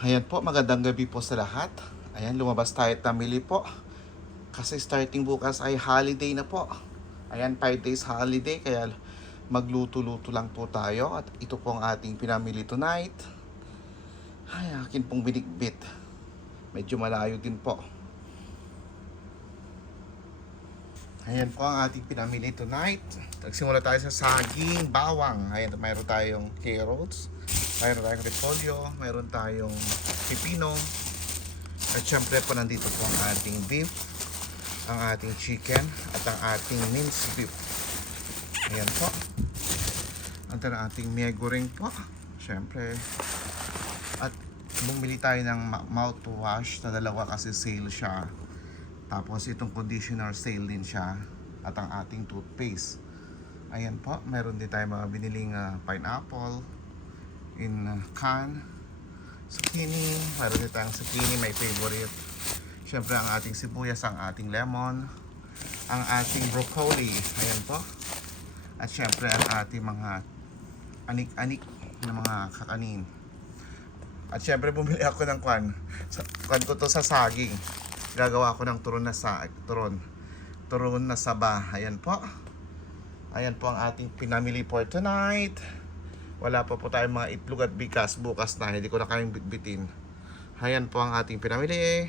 Ayan po, magandang gabi po sa lahat. Ayan, lumabas tayo at namili po. Kasi starting bukas ay holiday na po. Ayan, 5 days holiday, kaya magluto-luto lang po tayo. At ito po ang ating pinamili tonight. Ay, akin pong binitbit. Medyo malayo din po. Ayan po ang ating pinamili tonight. Nagsimula tayo sa saging, bawang. Ayan, mayroon tayong carrots. Mayroon tayong repolyo, mayroon tayong pipino. At syempre po nandito po ang ating beef, ang ating chicken, at ang ating minced beef. Ayan po. At ang ating miyegoreng po. Syempre. At bumili tayo ng mouthwash na dalawa kasi sale siya. Tapos itong conditioner sale din siya. At ang ating toothpaste. Ayan po. Meron din tayo mga biniling pineapple in can, zucchini, meron din tayong zucchini, my favorite. Syempre ang ating sibuyas, ang ating lemon, ang ating broccoli, ayan po. At syempre ang ating mga anik-anik na mga kakanin. At syempre bumili ako ng kwan ko to sa saging. Gagawa ko ng turon na saba. Ayan po. Ayan po ang ating pinamili for tonight. Wala pa po tayong mga itlog at bigas bukas na. Hindi ko na kayang bitbitin. Ayan po ang ating pinamili.